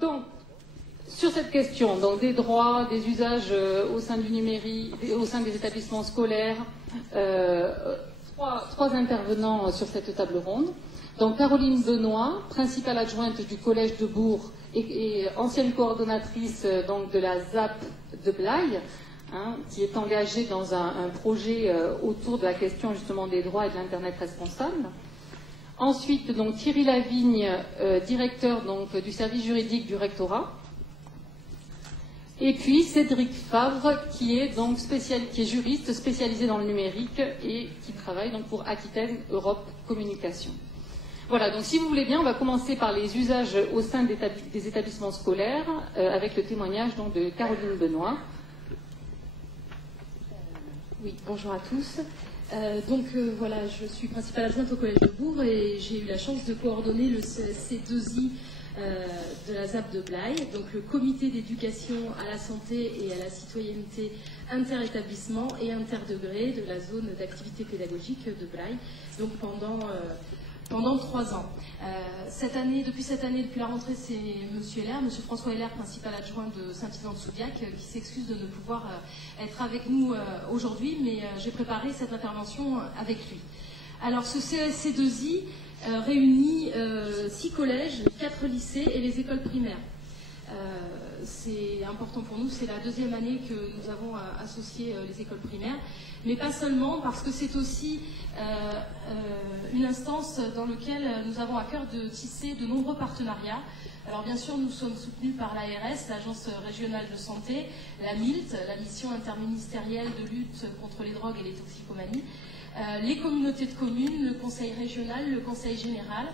Donc, sur cette question, donc des droits, des usages au sein du numérique, au sein des établissements scolaires, trois intervenants sur cette table ronde. Donc Caroline Benoît, principale adjointe du Collège de Bourg et ancienne coordonnatrice donc, de la ZAP de Blaye, qui est engagée dans un projet autour de la question justement des droits et de l'Internet responsable. Ensuite, donc, Thierry Lavigne, directeur donc, du service juridique du rectorat. Et puis Cédric Favre, qui est donc qui est juriste spécialisé dans le numérique et qui travaille donc, pour Aquitaine Europe Communication. Voilà, donc si vous voulez bien, on va commencer par les usages au sein des établissements scolaires, avec le témoignage donc, de Caroline Benoît. Oui, bonjour à tous. Voilà, je suis principale adjointe au Collège de Bourg et j'ai eu la chance de coordonner le C2I de la ZAP de Blaye, donc le comité d'éducation à la santé et à la citoyenneté interétablissement et interdegré de la zone d'activité pédagogique de Blaye, donc pendant 3 ans. Depuis cette année, depuis la rentrée, c'est M. François Heller, principal adjoint de Saint-Yvan-de-Soudiac, qui s'excuse de ne pouvoir être avec nous aujourd'hui, mais j'ai préparé cette intervention avec lui. Alors, ce CESC2I réunit 6 collèges, 4 lycées et les écoles primaires. C'est important pour nous, c'est la 2e année que nous avons associé les écoles primaires, mais pas seulement, parce que c'est aussi une instance dans laquelle nous avons à cœur de tisser de nombreux partenariats. Alors bien sûr, nous sommes soutenus par l'ARS, l'Agence régionale de santé, la MILT, la mission interministérielle de lutte contre les drogues et les toxicomanies, les communautés de communes, le conseil régional, le conseil général.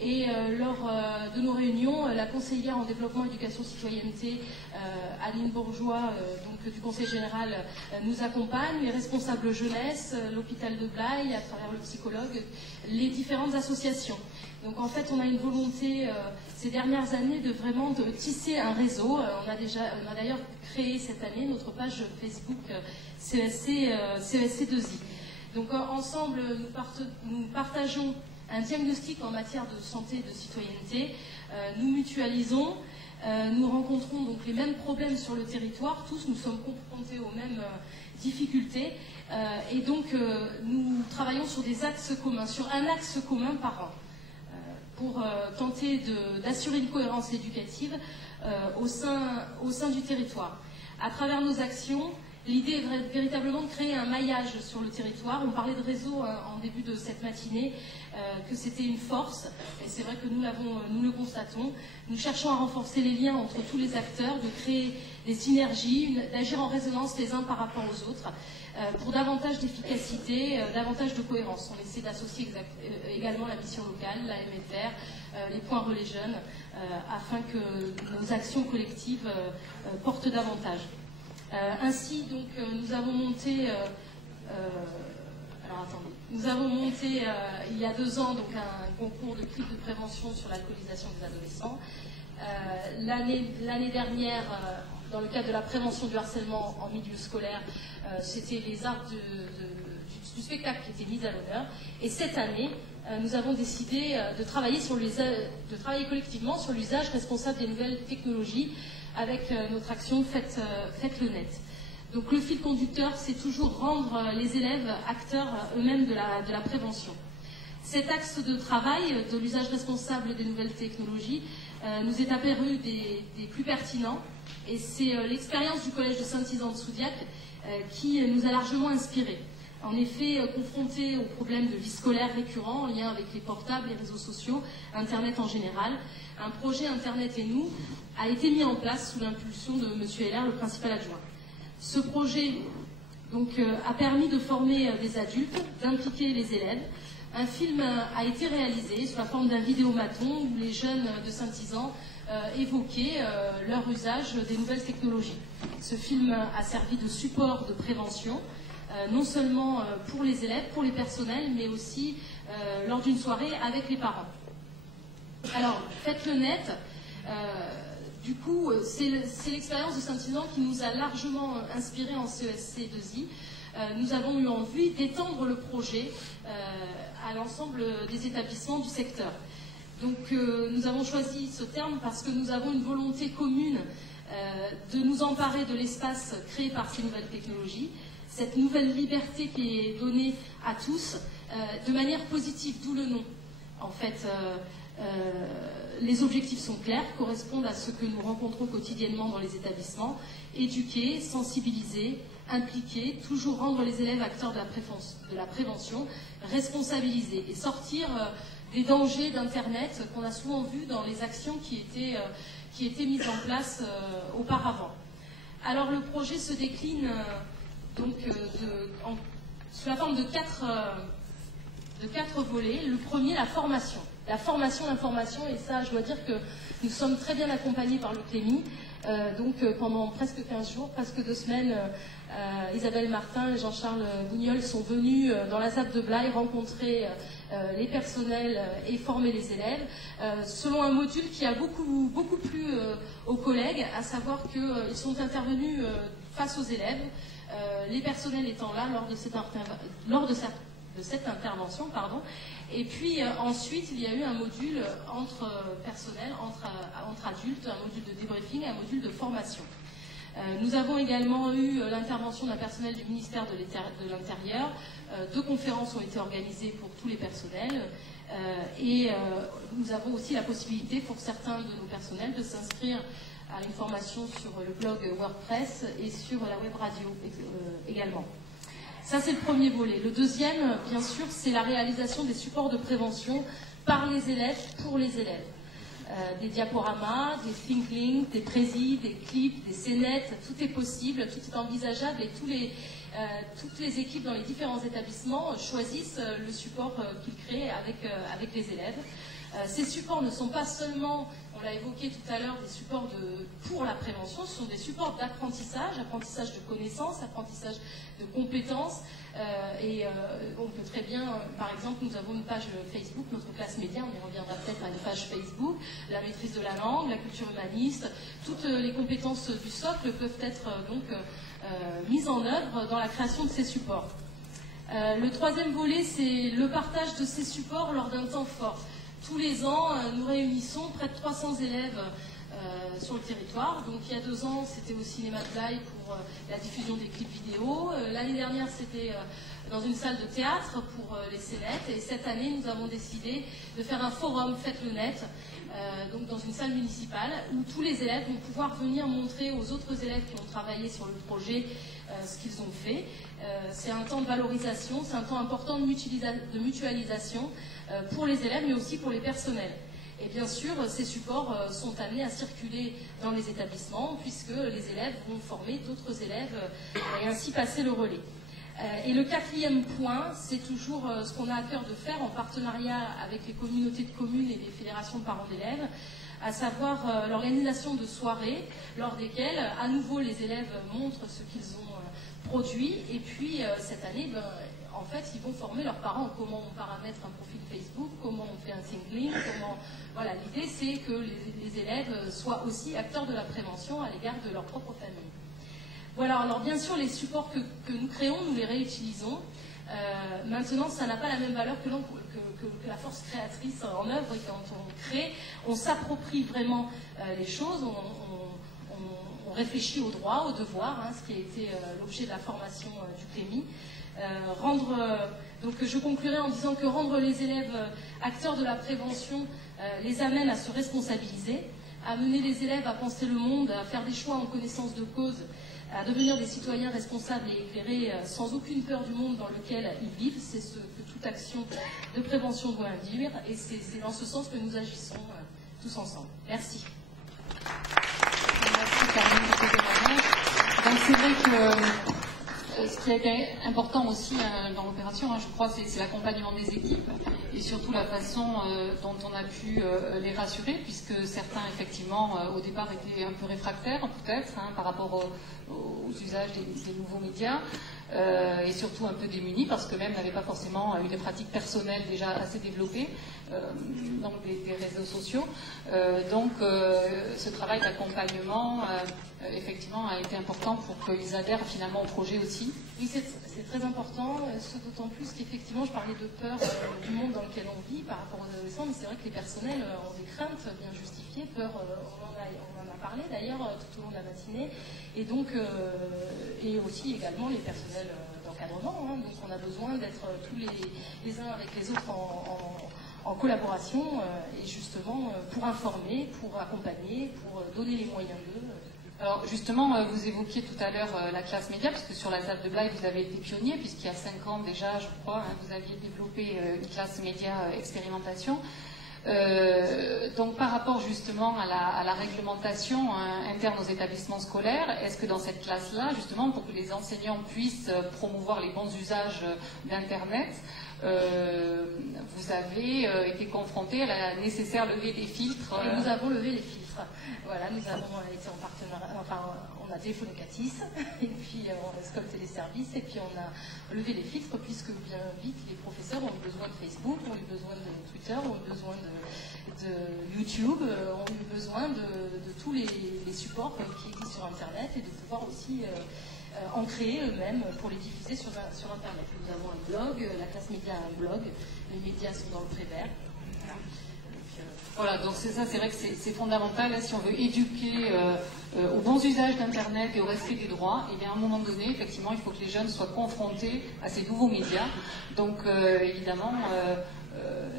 Et lors de nos réunions, la conseillère en développement, éducation, citoyenneté, Aline Bourgeois, donc du conseil général, nous accompagne, les responsables jeunesse, l'hôpital de Blaye, à travers le psychologue, les différentes associations. Donc en fait, on a une volonté ces dernières années de vraiment de tisser un réseau. On a d'ailleurs créé cette année notre page Facebook CESC2I. Donc ensemble, nous partageons un diagnostic en matière de santé et de citoyenneté. Nous mutualisons, nous rencontrons donc les mêmes problèmes sur le territoire, tous nous sommes confrontés aux mêmes difficultés, et donc nous travaillons sur des axes communs, sur un axe commun par an, pour tenter d'assurer une cohérence éducative au sein du territoire. À travers nos actions, l'idée est véritablement de créer un maillage sur le territoire. On parlait de réseau en début de cette matinée, que c'était une force, et c'est vrai que nous le constatons. Nous cherchons à renforcer les liens entre tous les acteurs, de créer des synergies, d'agir en résonance les uns par rapport aux autres, pour davantage d'efficacité, davantage de cohérence. On essaie d'associer également la mission locale, la MFR, les points relais jeunes, afin que nos actions collectives portent davantage. Ainsi, donc, nous avons monté il y a 2 ans donc, un concours de clips de prévention sur l'alcoolisation des adolescents. L'année dernière, dans le cadre de la prévention du harcèlement en milieu scolaire, c'était les arts du spectacle qui étaient mis à l'honneur. Et cette année, nous avons décidé de travailler collectivement sur l'usage responsable des nouvelles technologies avec notre action Faites le net. Donc le fil conducteur, c'est toujours rendre les élèves acteurs eux-mêmes de la prévention. Cet axe de travail de l'usage responsable des nouvelles technologies nous est apparu des plus pertinents, et c'est l'expérience du collège de Saint-Yvan-de-Soudiac qui nous a largement inspirés. En effet, confrontés aux problèmes de vie scolaire récurrents en lien avec les portables, les réseaux sociaux, Internet en général, un projet Internet et nous a été mis en place sous l'impulsion de M. Heller, le principal adjoint. Ce projet donc, a permis de former des adultes, d'impliquer les élèves. Un film a été réalisé sous la forme d'un vidéomaton où les jeunes de Saint-Yvan évoquaient leur usage des nouvelles technologies. Ce film a servi de support de prévention, non seulement pour les élèves, pour les personnels, mais aussi lors d'une soirée avec les parents. Alors, Faites le net, du coup, c'est l'expérience de Saint-Yvan qui nous a largement inspirés en CESC2I. Nous avons eu envie d'étendre le projet à l'ensemble des établissements du secteur. Donc nous avons choisi ce terme parce que nous avons une volonté commune de nous emparer de l'espace créé par ces nouvelles technologies, cette nouvelle liberté qui est donnée à tous de manière positive, d'où le nom. En fait, les objectifs sont clairs, correspondent à ce que nous rencontrons quotidiennement dans les établissements: éduquer, sensibiliser, impliquer, toujours rendre les élèves acteurs de la prévention, responsabiliser et sortir des dangers d'Internet qu'on a souvent vus dans les actions qui étaient mises en place auparavant. Alors le projet se décline sous la forme de quatre volets. Le premier, la formation. La formation, l'information, et ça, je dois dire que nous sommes très bien accompagnés par le Clémy. Pendant presque 15 jours, presque 2 semaines, Isabelle Martin et Jean-Charles Bougnol sont venus dans la ZAP de Blaye rencontrer les personnels et former les élèves, selon un module qui a beaucoup plu aux collègues, à savoir qu'ils sont intervenus face aux élèves, les personnels étant là lors de cette intervention, pardon. Et puis ensuite, il y a eu un module entre personnel, entre adultes, un module de débriefing, un module de formation. Nous avons également eu l'intervention d'un personnel du ministère de l'Intérieur. 2 conférences ont été organisées pour tous les personnels. Nous avons aussi la possibilité pour certains de nos personnels de s'inscrire à une formation sur le blog WordPress et sur la web radio également. Ça, c'est le premier volet. Le deuxième, bien sûr, c'est la réalisation des supports de prévention par les élèves, pour les élèves. Des diaporamas, des think links, des présis, des clips, des scénettes, tout est possible, tout est envisageable et toutes les équipes dans les différents établissements choisissent le support qu'ils créent avec les élèves. Ces supports ne sont pas seulement, on l'a évoqué tout à l'heure, des supports pour la prévention, ce sont des supports d'apprentissage, apprentissage de connaissances, apprentissage de compétences. On peut très bien, par exemple, nous avons une page Facebook, notre classe média, on y reviendra peut-être à une page Facebook, la maîtrise de la langue, la culture humaniste, toutes les compétences du socle peuvent être mises en œuvre dans la création de ces supports. Le troisième volet, c'est le partage de ces supports lors d'un temps fort. Tous les ans, nous réunissons près de 300 élèves sur le territoire. Donc il y a 2 ans, c'était au cinéma de Blaye pour la diffusion des clips vidéo. L'année dernière, c'était dans une salle de théâtre pour les scénettes. Et cette année, nous avons décidé de faire un forum Faites le Net, donc dans une salle municipale, où tous les élèves vont pouvoir venir montrer aux autres élèves qui ont travaillé sur le projet ce qu'ils ont fait. C'est un temps de valorisation, c'est un temps important de mutualisation pour les élèves, mais aussi pour les personnels. Et bien sûr, ces supports sont amenés à circuler dans les établissements, puisque les élèves vont former d'autres élèves et ainsi passer le relais. Et le 4e point, c'est toujours ce qu'on a à cœur de faire en partenariat avec les communautés de communes et les fédérations de parents d'élèves, à savoir l'organisation de soirées lors desquelles, à nouveau, les élèves montrent ce qu'ils ont produit. Et puis, cette année, en fait, ils vont former leurs parents comment on paramètre un profil Facebook, comment on fait un think link, Voilà, l'idée, c'est que les élèves soient aussi acteurs de la prévention à l'égard de leur propre famille. Voilà, alors bien sûr, les supports que nous créons, nous les réutilisons. Maintenant, ça n'a pas la même valeur que la force créatrice en œuvre. Et quand on crée, on s'approprie vraiment les choses, on réfléchit aux droits, aux devoirs, ce qui a été l'objet de la formation du Clémy. Donc je conclurai en disant que rendre les élèves acteurs de la prévention les amène à se responsabiliser, à mener les élèves à penser le monde, à faire des choix en connaissance de cause, à devenir des citoyens responsables et éclairés sans aucune peur du monde dans lequel ils vivent. C'est ce que toute action de prévention doit induire, et c'est dans ce sens que nous agissons tous ensemble. Merci. Merci Caroline. Donc c'est vrai que ce qui a été important aussi dans l'opération, je crois, c'est l'accompagnement des équipes et surtout la façon dont on a pu les rassurer, puisque certains, effectivement, au départ étaient un peu réfractaires, peut-être, par rapport aux usages des nouveaux médias, et surtout un peu démunis, parce qu'eux-mêmes n'avaient pas forcément eu des pratiques personnelles déjà assez développées, donc des réseaux sociaux. Donc ce travail d'accompagnement, effectivement, a été important pour qu'ils adhèrent finalement au projet aussi. Oui, c'est très important, ce d'autant plus qu'effectivement, je parlais de peur du monde dans lequel on vit par rapport aux adolescents, mais c'est vrai que les personnels ont des craintes bien justifiées, peur, on en a parlé d'ailleurs tout au long de la matinée, et donc, et aussi également les personnels d'encadrement, hein, donc on a besoin d'être tous les uns avec les autres en collaboration, et justement pour informer, pour accompagner, pour donner les moyens d'eux. Alors justement, vous évoquiez tout à l'heure la classe média, puisque sur la ZAP de Blaye, vous avez été pionnier, puisqu'il y a 5 ans déjà, je crois, hein, vous aviez développé une classe média expérimentation. Donc par rapport justement à la réglementation interne aux établissements scolaires, est-ce que dans cette classe-là, justement, pour que les enseignants puissent promouvoir les bons usages d'Internet, vous avez été confronté à la nécessaire levée des filtres Et nous avons levé les filtres. Voilà, nous avons été en partenariat, enfin, on a téléphoné Catis, et puis on a scolté les services, et puis on a levé les filtres, puisque bien vite, les professeurs ont eu besoin de Facebook, ont eu besoin de Twitter, ont eu besoin de YouTube, ont eu besoin de tous les supports qui existent sur Internet, et de pouvoir aussi en créer eux-mêmes pour les diffuser sur Internet. Nous avons un blog, la classe média a un blog, les médias sont dans le Prévert. Voilà, donc c'est ça, c'est vrai que c'est fondamental, hein, si on veut éduquer aux bons usages d'Internet et au respect des droits, et bien à un moment donné, effectivement, il faut que les jeunes soient confrontés à ces nouveaux médias. Donc évidemment,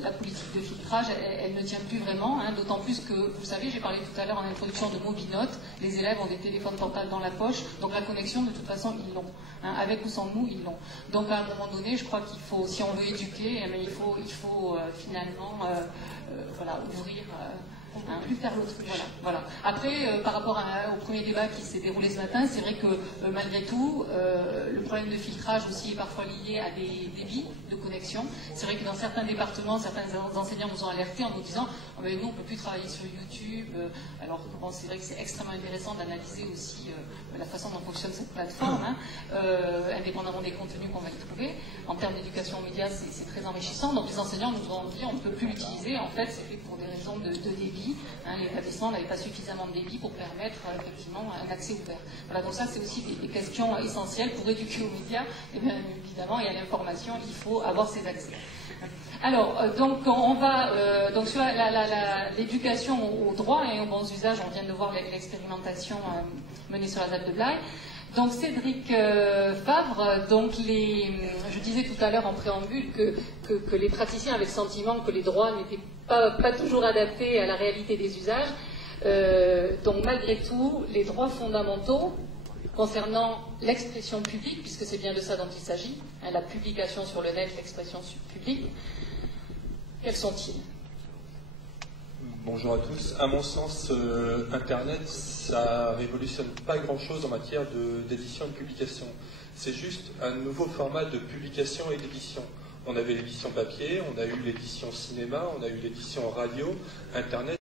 la politique de filtrage, elle ne tient plus vraiment, hein, d'autant plus que, vous savez, j'ai parlé tout à l'heure en introduction de Mobinote, les élèves ont des téléphones portables dans la poche, donc la connexion, de toute façon, ils l'ont. Hein, avec ou sans nous, ils l'ont. Donc à un moment donné, je crois qu'il faut, si on veut éduquer, il faut finalement voilà, ouvrir... On ne peut plus faire l'autruche. Voilà. Après, par rapport au premier débat qui s'est déroulé ce matin, c'est vrai que malgré tout, le problème de filtrage aussi est parfois lié à des débits de connexion. C'est vrai que dans certains départements, certains enseignants nous ont alertés en nous disant oh, mais nous, on ne peut plus travailler sur YouTube. Alors bon, c'est vrai que c'est extrêmement intéressant d'analyser aussi la façon dont fonctionne cette plateforme, hein, indépendamment des contenus qu'on va y trouver. En termes d'éducation aux médias, c'est très enrichissant. Donc les enseignants nous ont dit on ne peut plus l'utiliser. En fait, c'est fait pour des raisons de débit. Hein, l'établissement n'avait pas suffisamment de débit pour permettre effectivement un accès ouvert. Voilà, donc ça c'est aussi des questions essentielles pour éduquer aux médias. Et bien évidemment, et à l'information, il faut avoir ces accès. Alors, donc on va donc sur l'éducation aux droits et aux bons usages, on vient de voir l'expérimentation menée sur la ZAP de Blaye. Donc Cédric Favre, donc je disais tout à l'heure en préambule que les praticiens avaient le sentiment que les droits n'étaient pas toujours adaptés à la réalité des usages. Donc malgré tout, les droits fondamentaux concernant l'expression publique, puisque c'est bien de ça dont il s'agit, hein, la publication sur le net, l'expression publique, quels sont-ils ? Bonjour à tous. À mon sens, Internet, ça révolutionne pas grand-chose en matière d'édition et de publication. C'est juste un nouveau format de publication et d'édition. On avait l'édition papier, on a eu l'édition cinéma, on a eu l'édition radio. Internet,